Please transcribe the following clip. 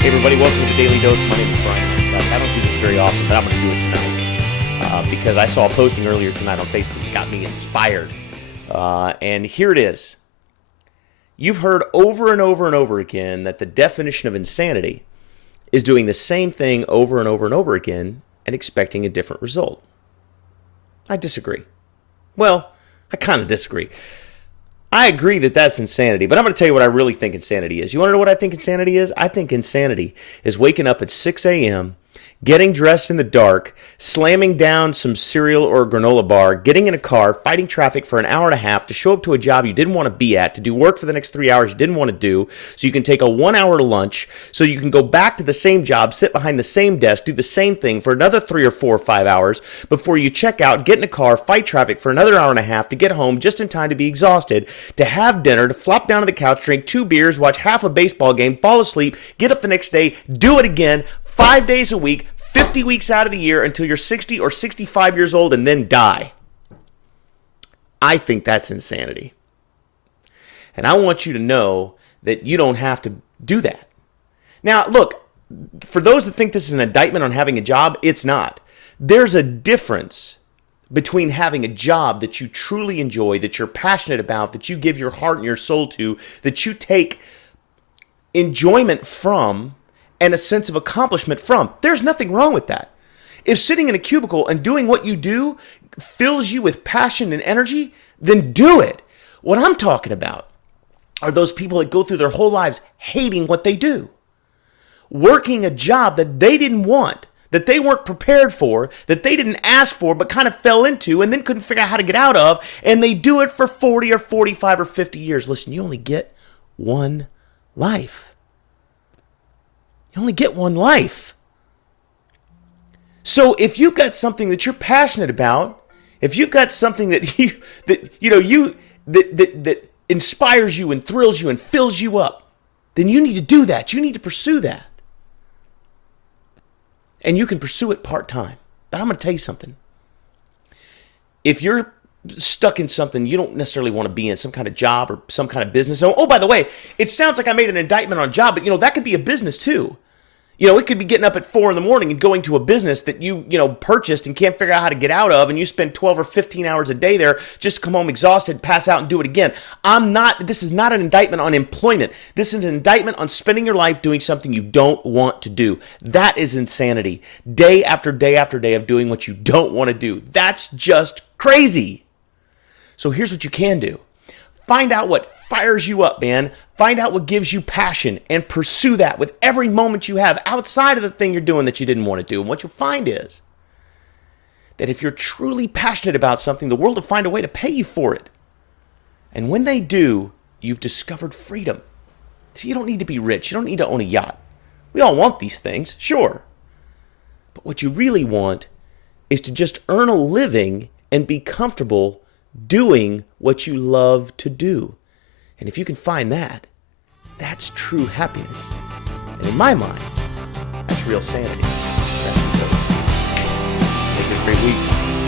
Hey everybody, welcome to the Daily Dose. My name is Brian. I don't do this very often, but I'm going to do it tonight because I saw a posting earlier tonight on Facebook that got me inspired. And here it is. You've heard over and over and over again that the definition of insanity is doing the same thing over and over and over again and expecting a different result. I disagree. Well, I kind of disagree. I agree that that's insanity, but I'm going to tell you what I really think insanity is. You want to know what I think insanity is? I think insanity is waking up at 6 a.m., getting dressed in the dark, slamming down some cereal or a granola bar, getting in a car, fighting traffic for an hour and a half to show up to a job you didn't want to be at, to do work for the next 3 hours you didn't want to do, so you can take a 1 hour lunch, so you can go back to the same job, sit behind the same desk, do the same thing for another 3 or 4 or 5 hours before you check out, get in a car, fight traffic for another hour and a half to get home just in time to be exhausted, to have dinner, to flop down on the couch, drink 2 beers, watch half a baseball game, fall asleep, get up the next day, do it again, 5 days a week, 50 weeks out of the year until you're 60 or 65 years old and then die. I think that's insanity. And I want you to know that you don't have to do that. Now, look, for those that think this is an indictment on having a job, it's not. There's a difference between having a job that you truly enjoy, that you're passionate about, that you give your heart and your soul to, that you take enjoyment from, and a sense of accomplishment from. There's nothing wrong with that. If sitting in a cubicle and doing what you do fills you with passion and energy, then do it. What I'm talking about are those people that go through their whole lives hating what they do. Working a job that they didn't want, that they weren't prepared for, that they didn't ask for, but kind of fell into and then couldn't figure out how to get out of, and they do it for 40 or 45 or 50 years. Listen, you only get one life. You only get one life. So if you've got something that you're passionate about, if you've got something that that inspires you and thrills you and fills you up, then you need to do that. You need to pursue that. And you can pursue it part-time. But I'm going to tell you something. If you're stuck in something you don't necessarily want to be in, some kind of job or some kind of business. Oh, by the way, it sounds like I made an indictment on a job, but that could be a business too. It could be getting up at 4 in the morning and going to a business that you purchased and can't figure out how to get out of, and you spend 12 or 15 hours a day there just to come home exhausted, pass out, and do it again. This is not an indictment on employment. This is an indictment on spending your life doing something you don't want to do. That is insanity. Day after day after day of doing what you don't want to do. That's just crazy. So here's what you can do. Find out what fires you up, man. Find out what gives you passion and pursue that with every moment you have outside of the thing you're doing that you didn't want to do. And what you'll find is that if you're truly passionate about something, the world will find a way to pay you for it. And when they do, you've discovered freedom. So you don't need to be rich. You don't need to own a yacht. We all want these things, sure. But what you really want is to just earn a living and be comfortable doing what you love to do. And if you can find that, that's true happiness. And in my mind, that's real sanity. That's important. Make it a great week.